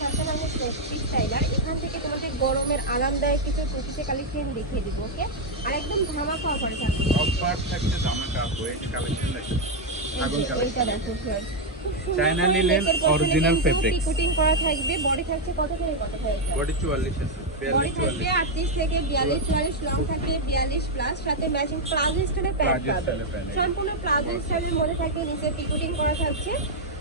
Fashion house next styler. এখান থেকে তোমাদের গরমের আরামদায়ক কিছু টুপিসে কালেকশন দেখিয়ে দিব, ওকে? আর একদম ধামাকা অফারে থাকবে। অফার থাকছে ধামাকা আপু, এই যে কালেকশন দেখো, আগুন এইটা কালেকশন দেখো sir, China linen original fabrics. পিকুটিং করা থাকবে। বডি থাকছে কত থেকে কত থাকে? বডি 44 আছে, বডি 42 থাকবে 38 থেকে 42 44, লং থাকবে 42 প্লাস, সাথে ম্যাচিং প্লাজো স্টাইলের প্যান্ট প্লাজো পাবে। স্টাইলের প্যান্ট। সম্পূর্ণ প্লাজো স্টাইলের মধ্যে থাকবে, নিচে পিকুটিং করা থাকছে।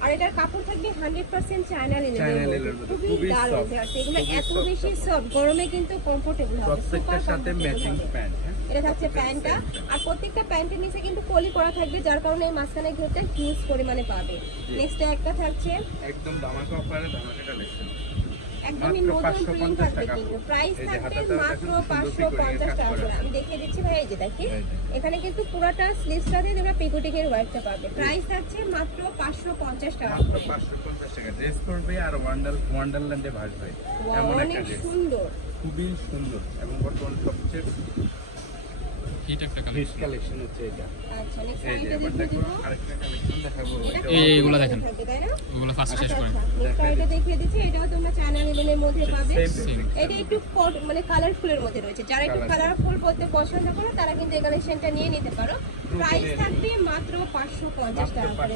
আর এটার কাপড় থাকবে 100% চায়না লিনেনের মধ্যে। খুবই দারুণ আছে এগুলো, এত বেশি সফট, গরমে কিন্তু কমফোর্টেবল হবে। প্রত্যেকটার সাথে ম্যাচিং প্যান্ট। এটা থাকছে প্যান্টটা, আর প্রত্যেকটা প্যান্টের নিচে কিন্তু পলি করা থাকবে, যার কারণে এই মাঝখানে ঘেরটা হিউজ পরিমাণে পাবে। নেক্সট একটা থাকছে একদম ধামাকা অফারে ধামাকা কালেকশন, একদমই নতুন প্রিন্ট থাকবে, কিন্তু প্রাইস থাকবে মাত্র 550 টাকা করে। আমি দেখিয়ে দিচ্ছি ভাই, এই যে দেখেন এখানে কিন্তু পুরোটা স্লিভসটাতে তোমরা পিকুটিং এর ওয়ার্কটা পাবে। প্রাইস থাকছে মাত্র 550 টাকা মাত্র করে। 550 টাকা। ড্রেস করবে আর ওয়ান্ডারল্যান্ডে ভাসবে, এমন একটা অনেক ড্রেস, সুন্দর, খুবই সুন্দর। এবং বর্তমানে সবচেয়ে হিট একটা বেস্ট কালেকশন হচ্ছে এটা। আচ্ছা নেক্সট এই যে আইটেম এবার দেখিয়ে দেখো দিব। আরেকটা কালেকশন দেখাবো। এটা এইগুলো দেখেন, থাকবে, তাই না? ওগুলো ফার্স্ট শেষ করেন। নেক্সট আইটেম দেখিয়ে দিচ্ছি, এটাও তোমরা চায়না লিনেনের মধ্যে পাবে। Same. এটা একটু মানে কালারফুলের মধ্যে রয়েছে, যারা একটু কালারফুল পড়তে পছন্দ করো তারা কিন্তু এই কালেকশনটা নিয়ে নিতে পারো। প্রাইস থাকবে মাত্র 550 টাকা করে।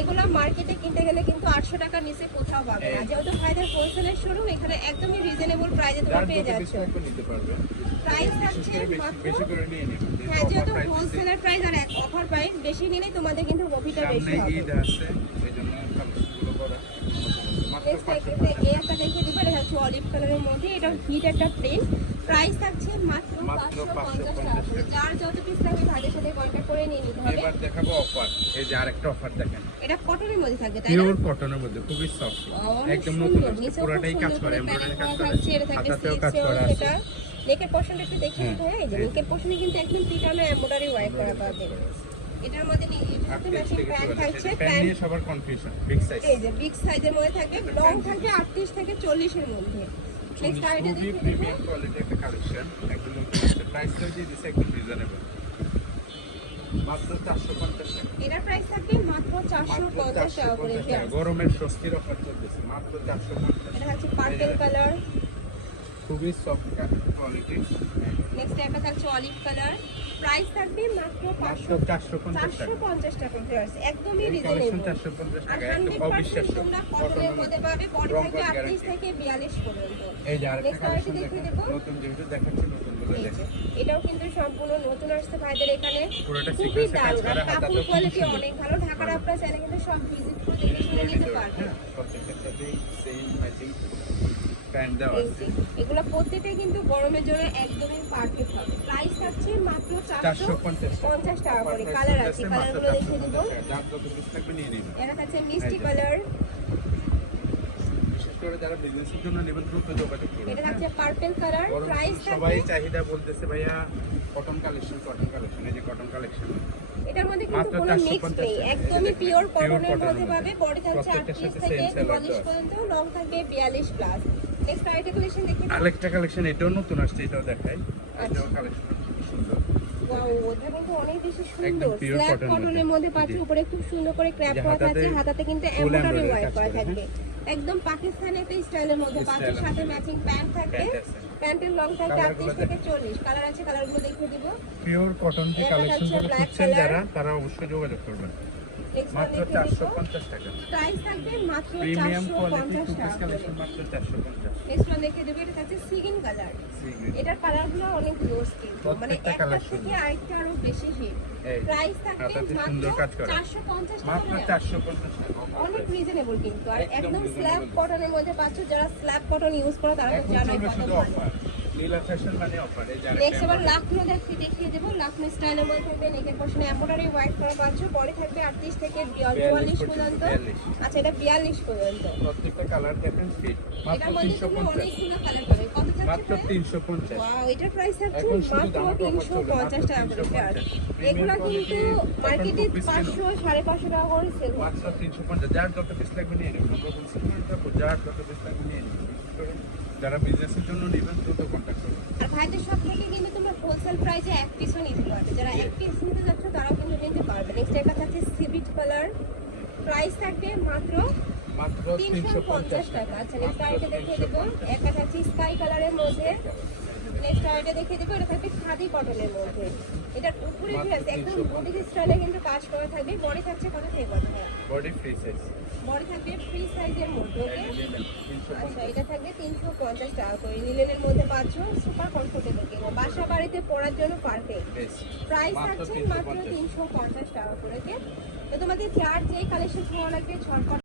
এগুলো মার্কেটে কিনতে গেলে কিন্তু 800 টাকার নিচে কোথাও পাবে না। যেহেতু ভাইদের হোলসেলের শোরুম, এখানে একদমই রিজনেবল প্রাইসে তোমরা পেয়ে যাচ্ছ। নিতে পারবে, প্রাইস থাকছে মাত্র, বেশি করে নিয়ে নেবে। হ্যাঁ যেহেতু হোলসেলের প্রাইস আর অফার প্রাইস বেশি নিলে তোমাদের কিন্তু প্রফিটটা বেশি সামনে হবে। ঈদ আসছে, এইজন্য কালেকশনগুলো করা। মাত্র নেক্সট এই একটা দেখিয়ে দিব, এটা হচ্ছে অলিভ কালারের মধ্যে, এটা হিট একটা প্রিন্ট। প্রাইস থাকছে মাত্র 550 টাকা করে। যার যত পিস লাগবে ভাইদের সাথে কন্ট্যাক্ট করে নিয়ে নিতে হবে। এবার দেখাবো অফার। এই যে আরেকটা অফার দেখেন, এটা কটনের মধ্যে থাকবে, তাই না? পিওর কটনের মধ্যে, খুবই সফট, অনেক একদম সুন্দর, নতুন আসছে, নিচেও খুব পুরোটাই কাজ সুন্দর করে, করে এমব্রয়ডারি প্যানেল কাজ করা করে, থাকছে। এটা থাকবে হাতাতেও কাজ স্লিভসেও করা আছে। সেটা। নেকের পোরশনটা একটু দেখিয়ে দিতে হয়, এই যে নেকের পোরশনে কিন্তু একদম পিটানো এমব্রয়ডারি ওয়ার্ক করা পাবে। এটার মধ্যে এটার সাথে ম্যাচিং প্যান্ট থাকছে। প্যান্ট নিয়ে সবার কনফিউশন, বিগ সাইজ। এই যে বিগ সাইজের মধ্যে থাকবে, লং থাকবে 38 থেকে 40 এর মধ্যে। নেক্সট আইটেম খুবই দেখিয়ে দিব। প্রিমিয়াম কোয়ালিটি একটা কালেকশন, একদম নতুন আসছে। প্রাইসটাও দিয়ে দিছে একদম রিজনেবল, মাত্র 450 টাকা। এটার প্রাইস থাকবে মাত্র 450 টাকা করে। গরমের স্বস্তির অফার চলতেছে, মাত্র 450। এটা হচ্ছে পার্পল কালার। খুবই সফট কোয়ালিটি। নেক্সট একটা থাকছে অলিভ কালার। প্রাইস থাকবে মাত্র মাত্র 450 টাকা। 450 টাকা ভিউয়ার্স, একদমই এই রিজনেবল। কালেকশন 450 আর টাকা, একদম 100% অবিশ্বাস্য। তোমরা কটনের মধ্যে পাবে। বডি রং থাকবে কস 38 গ্যারান্টি। থেকে 42 পর্যন্ত। এই যে আরেকটা Next আরেকটা কালেকশন দেখিয়ে দেখেন, দেবো। নতুন যেহেতু দেখাচ্ছি, নতুনগুলো এই যে, দেখেন। এটাও কিন্তু সম্পূর্ণ নতুন আসছে ভাইদের এখানে। পুরোটা খুবই সিকোয়েন্সে কাজ দারুণ, আর করা, কাপড় হাতাতেও কোয়ালিটি খুব অনেক ভালো। ঢাকার আপনারা চাইলে কিন্তু সব ভিজিট করে দেখে শুনে নিতে পারবেন। হ্যাঁ, প্রত্যেকটার সাথেই সেম ম্যাচিং প্যান্ট দেওয়া এই আছে। যে, এগুলো প্রত্যেকটাই কিন্তু গরমের জন্য একদমই পারফেক্ট হবে। প্রাইস থাকছে মাত্র 450 টাকা করে। কালার আছে, কালারগুলো দেখিয়ে দিব। যার যত পিস থাকবে নিয়ে নিন। এটা থাকছে মিষ্টি কালার। বিশেষ করে যারা বিজনেসের জন্য নেবেন দ্রুত যোগাযোগ করুন। এটা থাকছে পার্পল কালার। গরম প্রাইস সবাই থাকবে, চাহিদা বলতেছে ভাইয়া কটন কালেকশন, কটন কালেকশন। এই যে কটন কালেকশন, এটার মধ্যে কিন্তু মাত্র কোনো মিক্স 450 নেই, টাকা। একদমই এই যে পিওর pure কটনের cotton মধ্যে এর পাবে। বডি থাকছে প্রত্যেকটার 38 সাথে থেকে same seller 42 দেওয়া। পর্যন্ত, লং থাকবে 42 প্লাস। নেক্সট আইটেম কালেকশন দেখি। আরেকটা কালেকশন, এটাও নতুন আসছে, এটাও দেখাই। এটাও কালেকশন খুব সুন্দর। ওয়াও, ওটা কিন্তু অনেক বেশি একদম সুন্দর। pure স্ল্যাব cotton কটনের মধ্যে। মধ্যে পাচ্ছে, জি। উপরে খুব সুন্দর করে ক্র্যাপ যে করা হাতাতে থাকছে, হাতাতে কিন্তু full এমব্রয়ডারি embroidery ওয়ার্ক কাজ করা করে, থাকবে। একদম পাকিস্তানি একটা স্টাইলের মধ্যে পাচ্ছে, Style সাথে আছে। ম্যাচিং প্যান্ট থাকবে। প্যান্ট আছে। প্যান্টের লং থাকবে কালারগুলো 38 থেকে 40। কালার আছে, কালারগুলো দেখিয়ে দিব। পিওর কটন যে এটা কালেকশন হচ্ছে black খুঁজছেন color। যারা, তারা অবশ্যই যোগাযোগ করবেন। নেক্সট মাত্র দেখিয়ে দিব। 450 টাকা। প্রাইস থাকবে মাত্র প্রিমিয়াম কোয়ালিটি 450 টু পিস টাকা করে। কালেকশন, মাত্র 450। নেক্সট ওয়ান দেখিয়ে দেব, এটা হচ্ছে সিগিন কালার। এটার কালারগুলো অনেক রোজ কিন্তু, মানে প্রত্যেকটা একটা colour থেকে সুন্দর। আরেকটা আরো বেশি হিট। এই প্রাইস থাকবে হাতাতে মাত্র সুন্দর কাজ করা। 450 টাকা মাত্র করে। 450 টাকা। অনেক রিজনেবল কিন্তু, আর একদম একদম reasonable। স্ল্যাব কটনের মধ্যে পাচ্ছ। যারা স্ল্যাব কটন ইউজ করে তারা তো এখন জানোই চলবে কত শুধু ভালো। অফার, নীলা ফ্যাশন মানে অফার। এই যারা নেক্সট এবার লাখনো দেখিয়ে দেবো। লাখনো স্টাইলের মধ্যে থাকবে, নেকের পোর্শনে এমব্রয়ডারি ওয়ার্ক করা পাচ্ছ। বডি থাকবে 38 থেকে 44 পর্যন্ত। 42 আচ্ছা, এটা 42 পর্যন্ত। প্রত্যেকটা কালার দেখেন ফিট, মাত্র এটার মধ্যে তুমি 350। অনেকগুলো কালার পাবে। কত মাত্র থাকছে? 350। ওয়াও, এটার প্রাইস থাকছে এখন শুধু মাত্র দামাকা অফার চলবে, মাত্র 350 টাকা করে। 350। এগুলা কিন্তু মার্কেটে cotton two piece 500 550 টাকা করে সেল হয়। মাত্র 350। যার যত পিস লাগবে নিয়ে নেবেন, আমরা বলছি না, যার যত পিস লাগবে নিয়ে নেবেন। বিশেষ করে যারা বিজনেসের জন্য নেবেন দ্রুত কন্ট্যাক্ট করুন। আর ভাইদের সব থেকে কিন্তু তোমরা হোলসেল প্রাইসে এক পিসও নিতে পারবে। যারা এক পিস নিতে যাচ্ছ তারাও কিন্তু নিতে পারবে। নেক্সট একটা থাকছে সিভিট কালার। প্রাইস থাকবে মাত্র মাত্র 350 টাকা। আচ্ছা নেক্সট আইটা দেখিয়ে দেবো, একটা থাকছে স্কাই কালারের মধ্যে। নেক্সট আইটা দেখিয়ে দেবো, এটা থাকবে খাদি কটনের মধ্যে। এটার উপরে ঠিক আছে একদম বুটিক স্টাইলে কিন্তু কাজ করা থাকবে। বডি থাকছে কত থেকে কত? Body free size. বডি থাকবে ফ্রি সাইজের মধ্যে। ওকে আচ্ছা এটা থাকবে 350 টাকা করে। লিলেনের মধ্যে পাচ্ছ, সুপার কমফোর্টেবল কিন্তু বাসা বাড়িতে পরার জন্য পারফেক্ট। প্রাইস থাকছে মাত্র 350 টাকা করে। ওকে তো তোমাদের যার যেই কালেকশন ভালো লাগবে ঝটপট